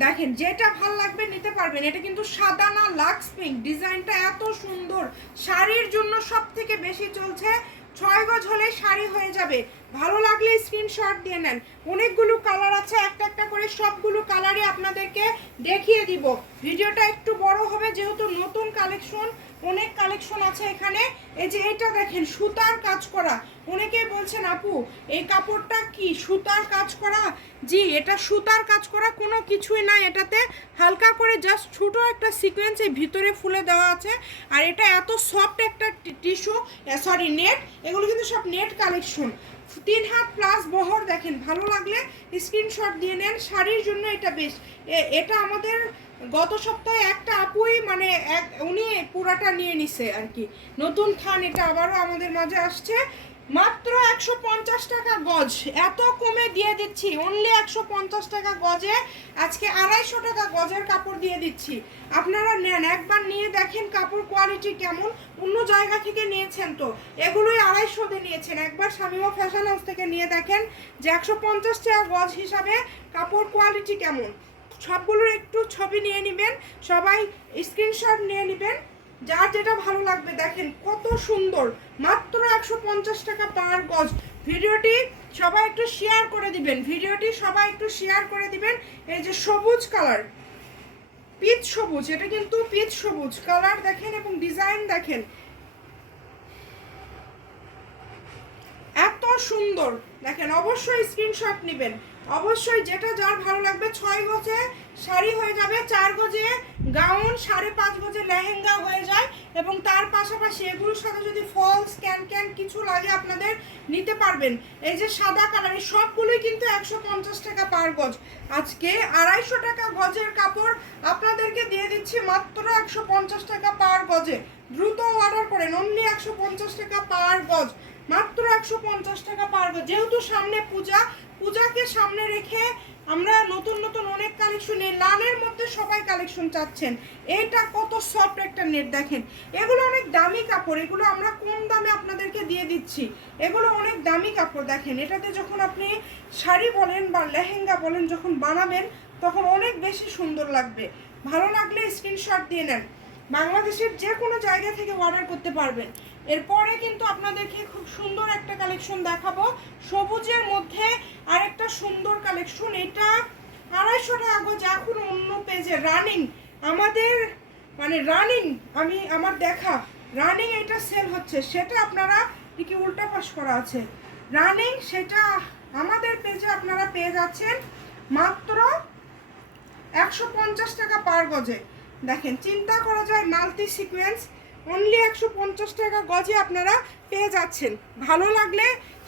দেখেন, যেটা ভালো লাগবে নিতে পারবেন। এটা কিন্তু সাদা না, লাক্স পিঙ্ক। ডিজাইনটা এত সুন্দর। শাড়ির জন্য সব থেকে বেশি চলছে, ছয় গজ হলে শাড়ি হয়ে যাবে। ভালো লাগলে স্ক্রিনশট দিয়ে নেন। অনেকগুলো কালার আছে, একটা একটা করে সবগুলো কালারই আপনাদেরকে দেখিয়ে দিব। ভিডিওটা একটু বড় হবে, যেহেতু নতুন কালেকশন অনেক কালেকশন আছে এখানে। এই যে এটা দেখেন, সুতার কাজ করা। অনেকেই বলছেন, আপু এই কাপড়টা কি সুতার কাজ করা? জি, এটা সুতার কাজ করা, কোনো কিছুই না। এটাতে হালকা করে জাস্ট ছোট একটা সিকোয়েন্স ভিতরে ফুলে দেওয়া আছে। আর এটা এত সফট একটা টিস্যু সরি নেট এগুলো কিন্তু সব নেট কালেকশন তিন হাত প্লাস বহর দেখেন, ভালো লাগলে স্ক্রিনশট দিয়ে নেন, শাড়ির জন্য এটা বেশ। এটা আমাদের গত সপ্তাহে একটা আপুই মানে এক, উনি পুরাটা নিয়ে নিছে আর কি। নতুন থান, এটা আবারও আমাদের মাঝে আসছে। মাত্র একশো পঞ্চাশ টাকা গজ। এত কমে দিয়ে দিচ্ছি। অনলি একশো পঞ্চাশ টাকা গজে আজকে আড়াইশো টাকা গজের কাপড় দিয়ে দিচ্ছি। আপনারা নেন, একবার নিয়ে দেখেন কাপড় কোয়ালিটি কেমন। অন্য জায়গা থেকে নিয়েছেন তো। এগুলোই আড়াইশোতে নিয়েছেন। একবার স্বামীমা ফ্যাশন হাউস থেকে নিয়ে দেখেন যে একশো পঞ্চাশ টাকা গজ হিসাবে কাপড় কোয়ালিটি কেমন। সবগুলোর একটু ছবি নিয়ে নেবেন, সবাই স্ক্রিনশট নিয়ে নেবেন। যার যেটা ভালো লাগবে দেখেন কত সুন্দর। মাত্র একশো পঞ্চাশ টাকা পার গজ। ভিডিওটি সবাই একটু শেয়ার করে দিবেন। ভিডিওটি সবাই একটু শেয়ার করে দিবেন। এই যে সবুজ কালার পিচ সবুজ, এটা কিন্তু পিচ সবুজ। কালার দেখেন এবং ডিজাইন দেখেন এত সুন্দর। দেখেন, অবশ্যই স্ক্রিনশট নেবেন। অবশ্যই যেটা যার ভালো লাগবে, ছয় গজে শাড়ি হয়ে যাবে, চার গজে গাউন সাড়ে পাঁচ গজে লেহেঙ্গা হয়ে যায় এবং তার পাশাপাশি এগুলোর সাথে যদি ফলস ক্যান ক্যান কিছু লাগে আপনাদের, নিতে পারবেন। এই যে সাদা কালার এই সবগুলোই কিন্তু একশো পঞ্চাশ টাকা পার গজ। আজকে আড়াইশো টাকা গজের কাপড় আপনাদেরকে দিয়ে দিচ্ছি মাত্র একশো পঞ্চাশ টাকা পার গজে। দ্রুত অর্ডার করেন অনলি একশো পঞ্চাশ টাকা পার গজ। মাত্র একশো পঞ্চাশ টাকা পারব। যেহেতু সামনে পূজা, পূজাকে সামনে রেখে আমরা নতুন নতুন অনেক কালেকশন এই লালের মধ্যে সবাই কালেকশন চাচ্ছেন। এটা কত সফট একটা নেট দেখেন। এগুলো অনেক দামি কাপড়, এগুলো আমরা কম দামে আপনাদেরকে দিয়ে দিচ্ছি। এগুলো অনেক দামি কাপড় দেখেন। এটাতে যখন আপনি শাড়ি বলেন বা লেহেঙ্গা বলেন, যখন বানাবেন, তখন অনেক বেশি সুন্দর লাগবে। ভালো লাগলে স্ক্রিনশট দিয়ে নেন। বাংলাদেশের যে কোনো জায়গা থেকে অর্ডার করতে পারবেন। এরপরে কিন্তু আপনাদেরকে খুব সুন্দর একটা কালেকশন দেখাবো। সবুজের মধ্যে আরেকটা সুন্দর কালেকশন এটা আড়াইশো টাকা গজ এখন অন্য পেজে রানিং আমাদের মানে রানিং আমি, আমার দেখা রানিং এটা সেল হচ্ছে। সেটা আপনারা কি উল্টা পাশ করা আছে। রানিং সেটা আমাদের পেজে আপনারা পেয়ে যাচ্ছেন মাত্র একশো পঞ্চাশ টাকা পার গজে। দেখেন, চিন্তা করা যায় মাল্টি সিকোয়েন্স অনলি একশো পঞ্চাশ টাকা গজে আপনারা পেয়ে যাচ্ছেন। ভালো লাগলে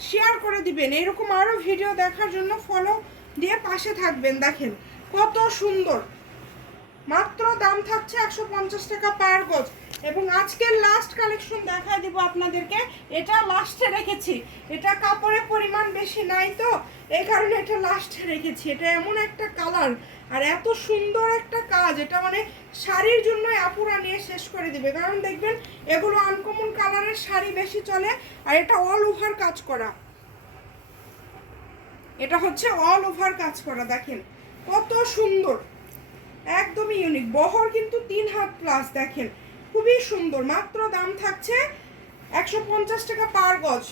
শেয়ার করে দিবেন। এরকম আরও ভিডিও দেখার জন্য ফলো দিয়ে পাশে থাকবেন, দেখেন। কত সুন্দর। মাত্র দাম থাকছে একশো পঞ্চাশ টাকা পার গজ। এবং আজকের লাস্ট কালেকশন দেখায় দিব আপনাদেরকে। এটা লাস্টে রেখেছি। এটা কাপড়ের পরিমাণ বেশি নাই তো, এই কারণে এটা লাস্টে রেখেছি। এটা এমন একটা কালার আর এত সুন্দর একটা কাজ। এটা মানে শাড়ির জন্য আপুরা নিয়ে শেষ করে দিবে। কারণ দেখবেন, এগুলো আনকমন কালারের শাড়ি বেশি চলে, আর এটা অল ওভার কাজ করা। এটা হচ্ছে অল ওভার কাজ করা, দেখেন। কত সুন্দর। একদমই ইউনিক বহর কিন্তু তিন হাত প্লাস দেখেন। খুবই সুন্দর। মাত্র দাম থাকছে একশো পঞ্চাশ টাকা পার গজ।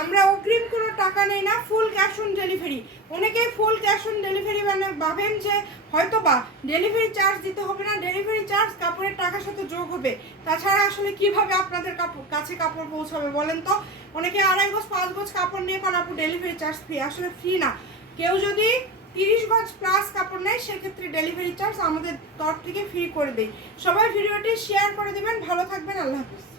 আমরা অগ্রিম কোনো টাকা নেই না ফুল ক্যাশ অন ডেলিভারি অনেকেই ফুল ক্যাশ অন ডেলিভারি মানে ভাবেন যে হয়তো বা ডেলিভারি চার্জ দিতে হবে না ডেলিভারি চার্জ কাপড়ের টাকার সাথে যোগ হবে। তাছাড়া আসলে কীভাবে আপনাদের কাপড়, কাছে কাপড় পৌঁছাবে বলেন তো? অনেকে আড়াই গজ, পাঁচ গজ কাপড় নিয়ে পান আপু ডেলিভারি চার্জ ফ্রি আসলে ফ্রি না। কেউ যদি তিরিশ গজ প্লাস কাপড় নেয়, সেক্ষেত্রে ডেলিভারি চার্জ আমাদের তরফ থেকে ফ্রি করে দেয়। সবাই ভিডিওটি শেয়ার করে দেবেন, ভালো থাকবেন, আল্লাহ হাফিজ।